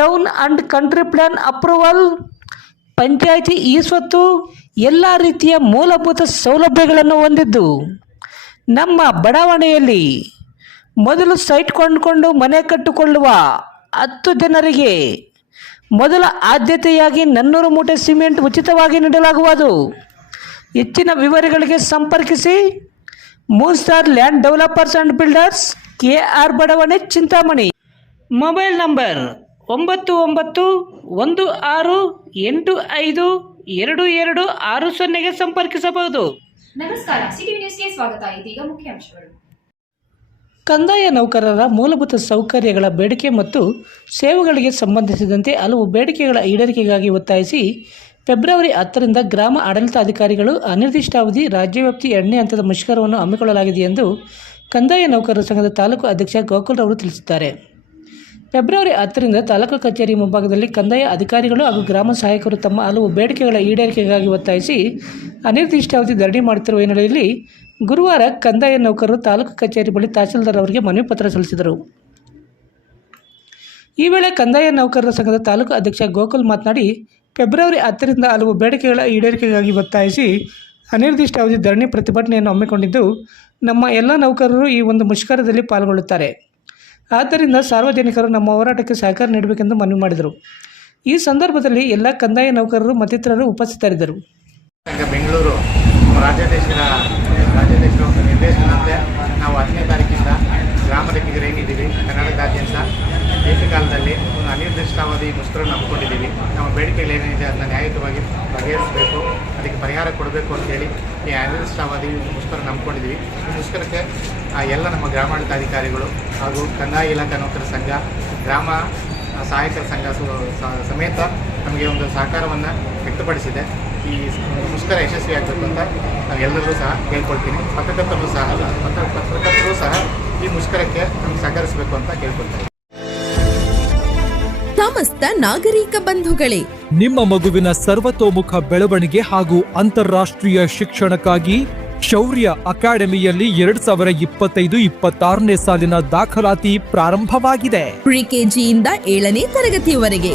town and country plan approval, panchayat ಈ ಸ್ವತ್ತು ಎಲ್ಲ ರೀತಿಯ ಮೂಲಭೂತ ಸೌಲಭ್ಯಗಳನ್ನು ಹೊಂದಿದ್ದು. ನಮ್ಮ ಬಡಾವಣೆಯಲ್ಲಿ ಮೊದಲು ಸೈಟ್ ಕೊಂಡುಕೊಂಡು ಮನೆ ಕಟ್ಟಿಕೊಳ್ಳುವ ಹತ್ತು ಜನರಿಗೆ ಮೊದಲ ಆದ್ಯತೆಯಾಗಿ ನನ್ನೂರು ಮೂಟೆ ಸಿಮೆಂಟ್ ಉಚಿತವಾಗಿ ನೀಡಲಾಗುವುದು. ಹೆಚ್ಚಿನ ವಿವರಗಳಿಗೆ ಸಂಪರ್ಕಿಸಿ moon star land developers and builders K R ಬಡಾವಣೆ ಚಿಂತಾಮಣಿ. ಮೊಬೈಲ್ ನಂಬರ್ ಒಂಬತ್ತು ಒಂಬತ್ತು ಒಂದು ಆರು ಎಂಟು ಐದು ಎರಡು ಎರಡು ಆರು ಸೊನ್ನೆಗೆ ಸಂಪರ್ಕಿಸಬಹುದು. ನಮಸ್ಕಾರ ಸಿಟಿ ನ್ಯೂಸ್ಗೆ ಸ್ವಾಗತ. ಇದೀಗ ಮುಖ್ಯಾಂಶಗಳು ಕಂದಾಯ ನೌಕರರ ಮೂಲಭೂತ ಸೌಕರ್ಯಗಳ ಬೇಡಿಕೆ ಮತ್ತು ಸೇವೆಗಳಿಗೆ ಸಂಬಂಧಿಸಿದಂತೆ ಹಲವು ಬೇಡಿಕೆಗಳ ಈಡೇರಿಕೆಗಾಗಿ ಒತ್ತಾಯಿಸಿ ಫೆಬ್ರವರಿ ಹತ್ತರಿಂದ ಗ್ರಾಮ ಆಡಳಿತಾಧಿಕಾರಿಗಳು ಅನಿರ್ದಿಷ್ಟಾವಧಿ ರಾಜ್ಯವ್ಯಾಪ್ತಿ ಎರಡನೇ ಹಂತದ ಮುಷ್ಕರವನ್ನು ಹಮ್ಮಿಕೊಳ್ಳಲಾಗಿದೆ ಎಂದು ಕಂದಾಯ ನೌಕರರ ಸಂಘದ ತಾಲೂಕು ಅಧ್ಯಕ್ಷ ಗೋಕುಲ್ ಅವರು ತಿಳಿಸಿದ್ದಾರೆ. ಫೆಬ್ರವರಿ ಹತ್ತರಿಂದ ತಾಲೂಕು ಕಚೇರಿ ಮುಂಭಾಗದಲ್ಲಿ ಕಂದಾಯ ಅಧಿಕಾರಿಗಳು ಹಾಗೂ ಗ್ರಾಮ ಸಹಾಯಕರು ತಮ್ಮ ಹಲವು ಬೇಡಿಕೆಗಳ ಈಡೇರಿಕೆಗಾಗಿ ಒತ್ತಾಯಿಸಿ ಅನಿರ್ದಿಷ್ಟಾವಧಿ ಧರಣಿ ಮಾಡುತ್ತಿರುವ ಹಿನ್ನೆಲೆಯಲ್ಲಿ ಗುರುವಾರ ಕಂದಾಯ ನೌಕರರು ತಾಲೂಕು ಕಚೇರಿ ಬಳಿ ತಹಸೀಲ್ದಾರ್ ಅವರಿಗೆ ಮನವಿ ಪತ್ರ ಸಲ್ಲಿಸಿದರು. ಈ ವೇಳೆ ಕಂದಾಯ ನೌಕರರ ಸಂಘದ ತಾಲೂಕು ಅಧ್ಯಕ್ಷ ಗೋಕುಲ್ ಮಾತನಾಡಿ, ಫೆಬ್ರವರಿ ಹತ್ತರಿಂದ ಹಲವು ಬೇಡಿಕೆಗಳ ಈಡೇರಿಕೆಗಾಗಿ ಒತ್ತಾಯಿಸಿ ಅನಿರ್ದಿಷ್ಟಾವಧಿ ಧರಣಿ ಪ್ರತಿಭಟನೆಯನ್ನು ಹಮ್ಮಿಕೊಂಡಿದ್ದು, ನಮ್ಮ ಎಲ್ಲ ನೌಕರರು ಈ ಒಂದು ಮುಷ್ಕರದಲ್ಲಿ ಪಾಲ್ಗೊಳ್ಳುತ್ತಾರೆ. ಆದ್ದರಿಂದ ಸಾರ್ವಜನಿಕರು ನಮ್ಮ ಹೋರಾಟಕ್ಕೆ ಸಹಕಾರ ನೀಡಬೇಕೆಂದು ಮನವಿ ಮಾಡಿದರು. ಈ ಸಂದರ್ಭದಲ್ಲಿ ಎಲ್ಲ ಕಂದಾಯ ನೌಕರರು, ಮತ್ತಿತರರು ಉಪಸ್ಥಿತರಿದ್ದರು. ಬೆಂಗಳೂರು ರಾಜ್ಯಾಧ್ಯಕ್ಷರ ರಾಜ್ಯಾಧ್ಯಕ್ಷರ ಒಂದು ನಿರ್ದೇಶನದಂತೆ ನಾವು ಹತ್ತನೇ ತಾರೀಕಿಂದ ಗ್ರಾಮ ಲೆಕ್ಕಿಗರು ಏನಿದ್ದೀವಿ ಕರ್ನಾಟಕದಾದ್ಯಂತ ಏಕಕಾಲದಲ್ಲಿ ಒಂದು ಅನಿರ್ದಿಷ್ಟಾವಧಿ ಮುಷ್ಕರನ್ನು ಹಮ್ಮಿಕೊಂಡಿದ್ದೀವಿ. ನಮ್ಮ ಬೇಡಿಕೆಗಳೇನಿದೆ ಅದನ್ನ ನ್ಯಾಯಯುತವಾಗಿ ಬಗೆಹರಿಸಬೇಕು. ಅದಕ್ಕೆ ಪರಿಹಾರ ಕೊಡಬೇಕು ಅಂತೇಳಿ ಈ ಅನಿರ್ದಿಷ್ಟಾವಧಿ ಮುಷ್ಕರ ನಂಬ್ಕೊಂಡಿದ್ವಿ ಈ ಮುಷ್ಕರಕ್ಕೆ ಆ, ಎಲ್ಲ ನಮ್ಮ ಗ್ರಾಮಾಡಳಿತಾಧಿಕಾರಿಗಳು ಹಾಗೂ ಕಂದಾಯ ಇಲಾಖಾ ನೌಕರ ಸಂಘ ಗ್ರಾಮ ಸಹಾಯಕರ ಸಂಘ ಸಮೇತ ನಮಗೆ ಒಂದು ಸಹಕಾರವನ್ನು ವ್ಯಕ್ತಪಡಿಸಿದೆ. ಈ ಮುಷ್ಕರ ಯಶಸ್ವಿ ಆಗಬೇಕು ಅಂತ ನಾವು ಎಲ್ಲರೂ ಸಹ ಕೇಳ್ಕೊಳ್ತೀನಿ ಪತ್ರಕರ್ತರು ಸಹ ಅಲ್ಲ ಪತ್ರ ಪತ್ರಕರ್ತರು ಸಹ ಈ ಮುಷ್ಕರಕ್ಕೆ ನಮ್ಗೆ ಸಹಕರಿಸಬೇಕು ಅಂತ ಕೇಳ್ಕೊಳ್ತೀನಿ ಸಮಸ್ತ ನಾಗರಿಕ ಬಂಧುಗಳೇ ನಿಮ್ಮ ಮಗುವಿನ ಸರ್ವತೋಮುಖ ಬೆಳವಣಿಗೆ ಹಾಗೂ ಅಂತಾರಾಷ್ಟ್ರೀಯ ಶಿಕ್ಷಣಕ್ಕಾಗಿ ಶೌರ್ಯ ಅಕಾಡೆಮಿಯಲ್ಲಿ ಎರಡ್ ಸಾವಿರ ಇಪ್ಪತ್ತೈದು, ಇಪ್ಪತ್ತಾರನೇ ಸಾಲಿನ ದಾಖಲಾತಿ ಪ್ರಾರಂಭವಾಗಿದೆ. ಪ್ರಿಕೆಜಿಯಿಂದ ಏಳನೇ ತರಗತಿಯವರೆಗೆ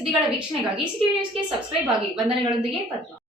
ಸುದ್ದಿಗಳ ವೀಕ್ಷಣೆಗಾಗಿ ಸಿಟಿ ನ್ಯೂಸ್ಗೆ ಸಬ್ಸ್ಕ್ರೈಬ್ ಆಗಿ ವಂದನೆಗಳೊಂದಿಗೆ ಪದ್ಮ